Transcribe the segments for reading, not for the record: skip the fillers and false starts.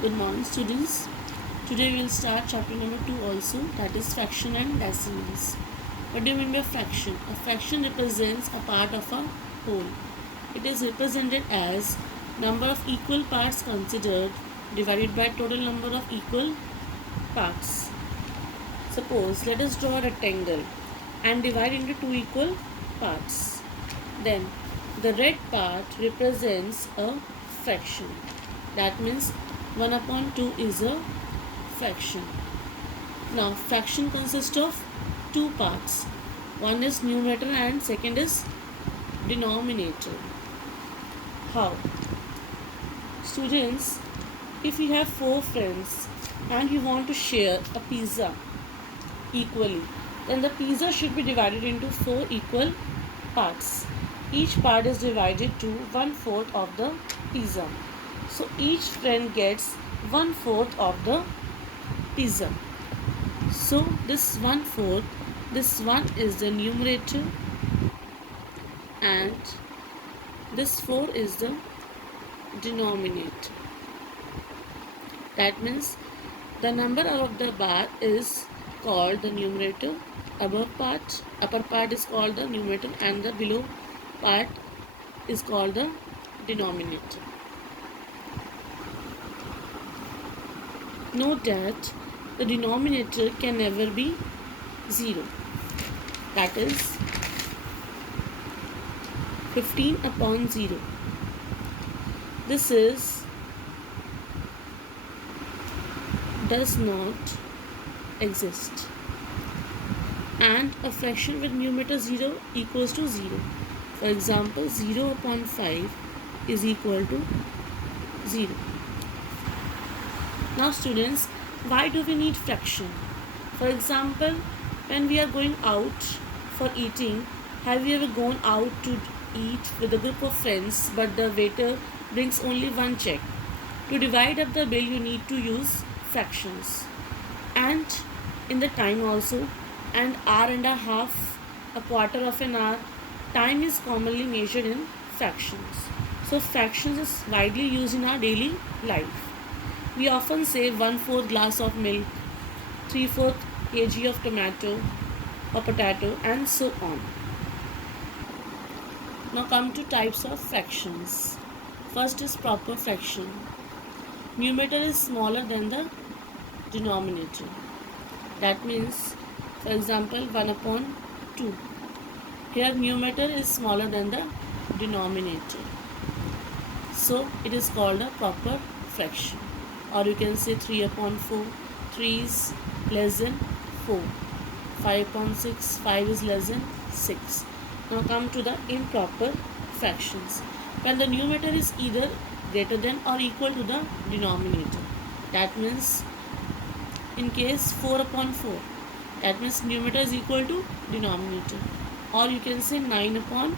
Good morning, students. Today we will start chapter number 2 also, that is fraction and decimals. What do you mean by fraction? A fraction represents a part of a whole. It is represented as number of equal parts considered divided by total number of equal parts. Suppose let us draw a rectangle and divide into two equal parts. Then the red part represents a fraction. That means 1 upon 2 is a fraction. Now fraction consists of two parts. One is numerator and second is denominator. How? Students, if you have 4 friends and you want to share a pizza equally, then the pizza should be divided into 4 equal parts. Each part is divided to 1/4 of the pizza. So each friend gets 1/4 of the pizza. So this 1/4, this one is the numerator and this 4 is the denominator. That means the number of the bar is called the numerator, upper part is called the numerator, and the below part is called the denominator. Note that the denominator can never be 0. That is 15 upon 0. This does not exist. And a fraction with numerator 0 equals to 0. For example, 0 upon 5 is equal to 0. Now students, why do we need fraction? For example, when we are going out for eating, have you ever gone out to eat with a group of friends but the waiter brings only one check? To divide up the bill you need to use fractions. And in the time also, an hour and a half, a quarter of an hour, time is commonly measured in fractions. So fractions is widely used in our daily life. We often say 1/4 glass of milk, 3/4 kg of tomato or potato, and so on. Now come to types of fractions. First is proper fraction. Numerator is smaller than the denominator. That means, for example, 1 upon 2. Here numerator is smaller than the denominator. So it is called a proper fraction. Or you can say 3 upon 4. 3 is less than 4. 5 upon 6. 5 is less than 6. Now come to the improper fractions. When the numerator is either greater than or equal to the denominator. That means in case 4 upon 4. That means numerator is equal to denominator. Or you can say 9 upon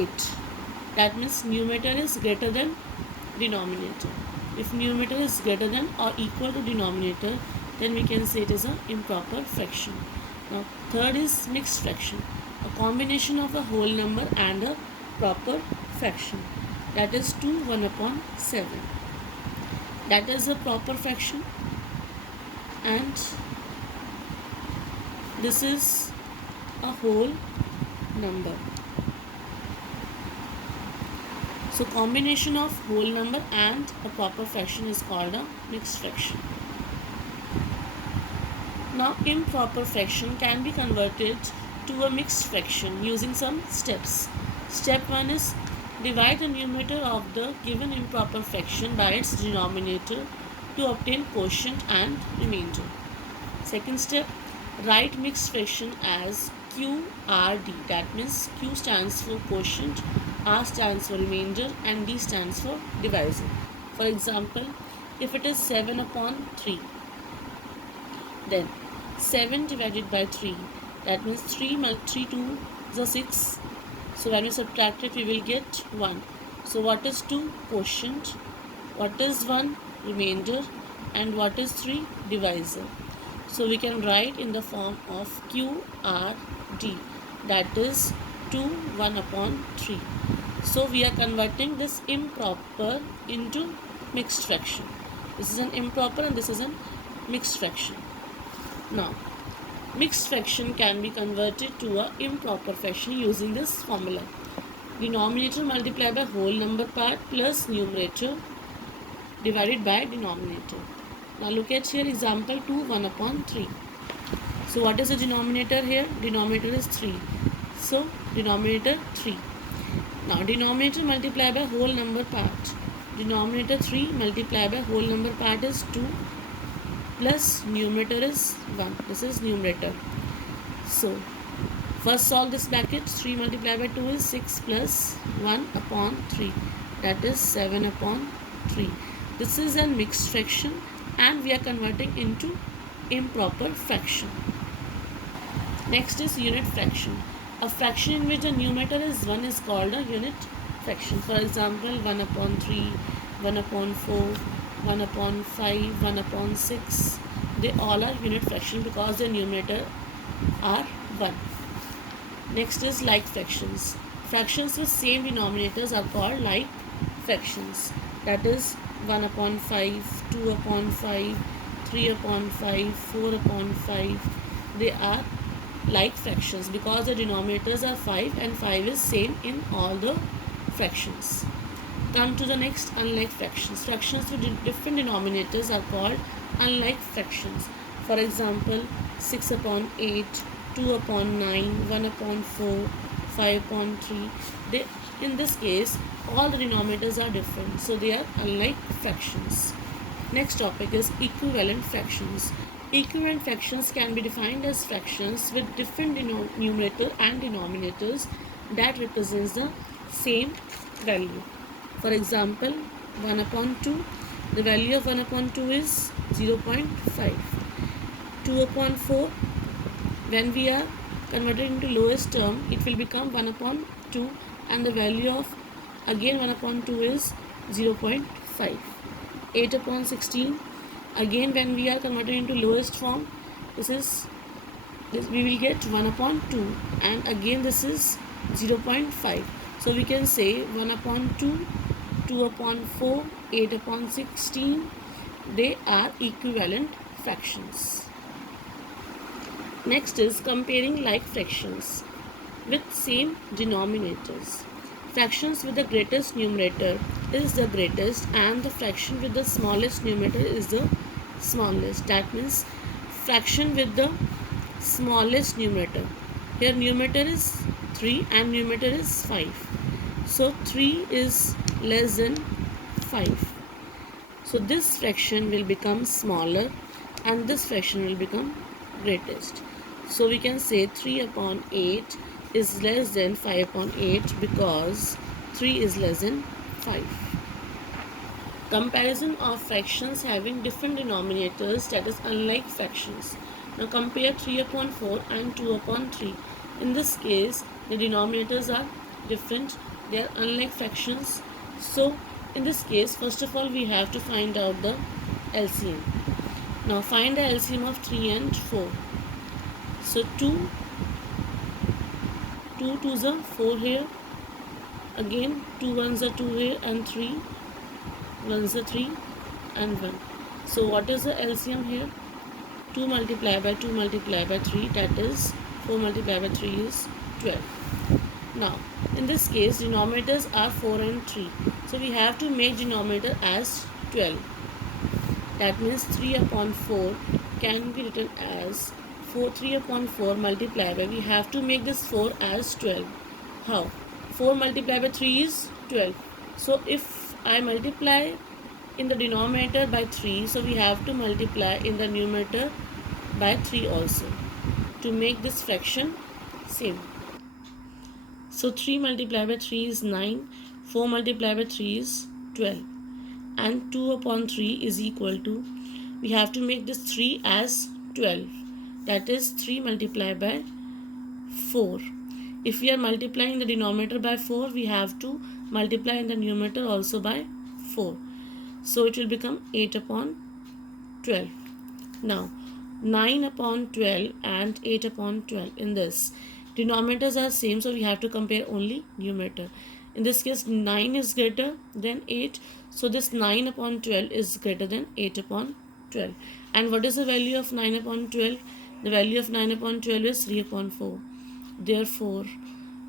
8. That means numerator is greater than denominator. If numerator is greater than or equal to denominator, then we can say it is an improper fraction. Now third is mixed fraction, a combination of a whole number and a proper fraction. That is 2 1 upon 7. That is a proper fraction, and this is a whole number. So combination of whole number and a proper fraction is called a mixed fraction. Now improper fraction can be converted to a mixed fraction using some steps. Step 1 is divide the numerator of the given improper fraction by its denominator to obtain quotient and remainder. Second step, write mixed fraction as QRD. That means Q stands for quotient, R stands for remainder, and D stands for divisor. For example, if it is 7 upon 3, then 7 divided by 3, that means 3 2 is 6. So when we subtract it, we will get 1. So what is 2? Quotient. What is 1? Remainder. And what is 3? Divisor. So we can write in the form of QRD. That is 2 1 upon 3. So we are converting this improper into mixed fraction. This is an improper and this is a mixed fraction. Now, mixed fraction can be converted to a improper fraction using this formula. Denominator multiplied by whole number part plus numerator divided by denominator. Now look at here example 2, 1 upon 3. So what is the denominator here? Denominator is 3. So denominator 3. Now denominator multiplied by whole number part. Denominator 3 multiplied by whole number part is 2 plus numerator is 1. This is numerator. So first solve this bracket. 3 multiplied by 2 is 6 plus 1 upon 3. That is 7 upon 3. This is a mixed fraction and we are converting into improper fraction. Next is unit fraction. A fraction in which the numerator is 1 is called a unit fraction. For example, 1 upon 3, 1 upon 4, 1 upon 5, 1 upon 6. They all are unit fraction because their numerator are 1. Next is like fractions. Fractions with same denominators are called like fractions. That is 1 upon 5, 2 upon 5, 3 upon 5, 4 upon 5. They are like fractions because the denominators are 5 and 5 is same in all the fractions. Come to the next, unlike fractions. Fractions with different denominators are called unlike fractions. For example, 6 upon 8, 2 upon 9, 1 upon 4, 5 upon 3. In this case, all the denominators are different, so they are unlike fractions. Next topic is equivalent fractions. Equivalent fractions can be defined as fractions with different numerator and denominators that represents the same value. For example, 1 upon 2, the value of 1 upon 2 is 0.5. 2 upon 4, when we are converted into lowest term, it will become 1 upon 2 and the value of again 1 upon 2 is 0.5. 8 upon 16, again when we are converted into lowest form, this we will get 1 upon 2 and again this is 0.5. So we can say 1 upon 2, 2 upon 4, 8 upon 16, they are equivalent fractions. Next is comparing like fractions with same denominators. Fractions with the greatest numerator is the greatest and the fraction with the smallest numerator is the smallest. That means fraction with the smallest numerator. Here numerator is 3 and numerator is 5. So 3 is less than 5. So this fraction will become smaller and this fraction will become greatest. So we can say 3 upon 8 is less than 5 upon 8 because 3 is less than 5. Comparison of fractions having different denominators, that is unlike fractions. Now compare 3 upon 4 and 2 upon 3. In this case, the denominators are different. They are unlike fractions. So in this case, first of all, we have to find out the LCM. Now find the LCM of 3 and 4. So 2 2s are 4 here. Again 2 1s are 2 here and 3 1s are 3 and 1. So what is the LCM here? 2 multiplied by 2 multiplied by 3, that is 4 multiplied by 3 is 12. Now in this case denominators are 4 and 3. So we have to make denominator as 12. That means 3 upon 4 can be written as 3 upon 4 multiplied by, we have to make this 4 as 12. How? 4 multiplied by 3 is 12. So if I multiply in the denominator by 3, so we have to multiply in the numerator by 3 also to make this fraction same. So 3 multiplied by 3 is 9, 4 multiplied by 3 is 12 and 2 upon 3 is equal to, we have to make this 3 as 12. That is 3 multiplied by 4. If we are multiplying the denominator by 4, we have to multiply in the numerator also by 4. So it will become 8 upon 12. Now 9 upon 12 and 8 upon 12. In this, denominators are same, so we have to compare only numerator. In this case 9 is greater than 8, so this 9 upon 12 is greater than 8 upon 12. And what is the value of 9 upon 12? The value of 9 upon 12 is 3 upon 4. Therefore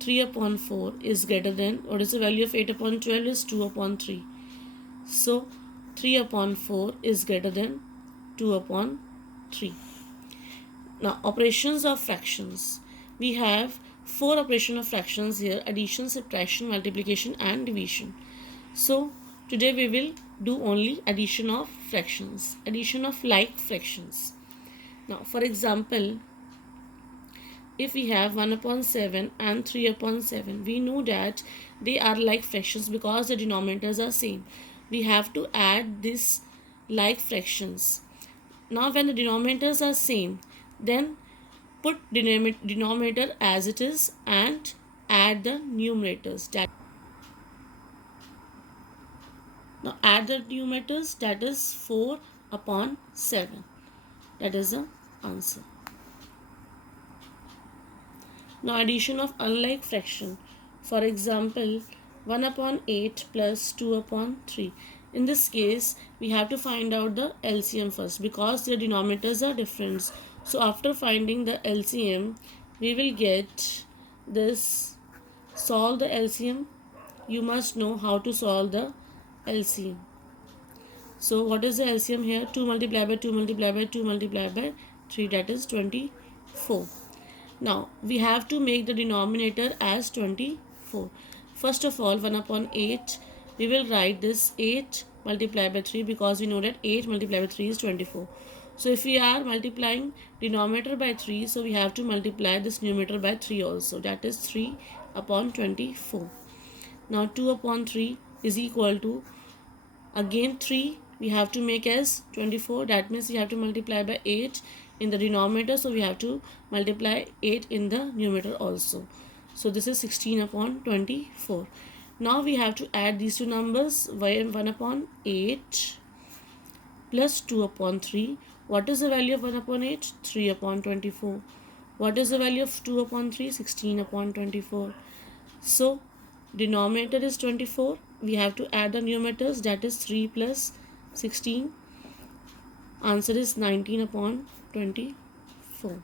3 upon 4 is greater than, what is the value of 8 upon 12 is 2 upon 3. So 3 upon 4 is greater than 2 upon 3. Now operations of fractions. We have 4 operations of fractions here: addition, subtraction, multiplication and division. So today we will do only addition of fractions, addition of like fractions. Now for example, if we have 1 upon 7 and 3 upon 7, we know that they are like fractions because the denominators are same. We have to add this like fractions. Now when the denominators are same, then put denominator as it is and add the numerators. Now add the numerators, that is 4 upon 7. That is the answer. Now addition of unlike fraction. For example, 1 upon 8 plus 2 upon 3. In this case, we have to find out the LCM first because their denominators are different. So after finding the LCM, we will get this. Solve the LCM. You must know how to solve the LCM. So what is the LCM here? 2 multiplied by 2 multiplied by 2 multiplied by 3, that is 24. Now we have to make the denominator as 24. First of all, 1 upon 8, we will write this 8 multiplied by 3 because we know that 8 multiplied by 3 is 24. So if we are multiplying denominator by 3, so we have to multiply this numerator by 3 also, that is 3 upon 24. Now 2 upon 3 is equal to, again 3 we have to make as 24, that means we have to multiply by 8 in the denominator, so we have to multiply 8 in the numerator also. So this is 16 upon 24. Now we have to add these two numbers, 1 upon 8 plus 2 upon 3. What is the value of 1 upon 8? 3 upon 24. What is the value of 2 upon 3? 16 upon 24. So denominator is 24. We have to add the numerators, that is 3 plus 16. Answer is 19 upon 24.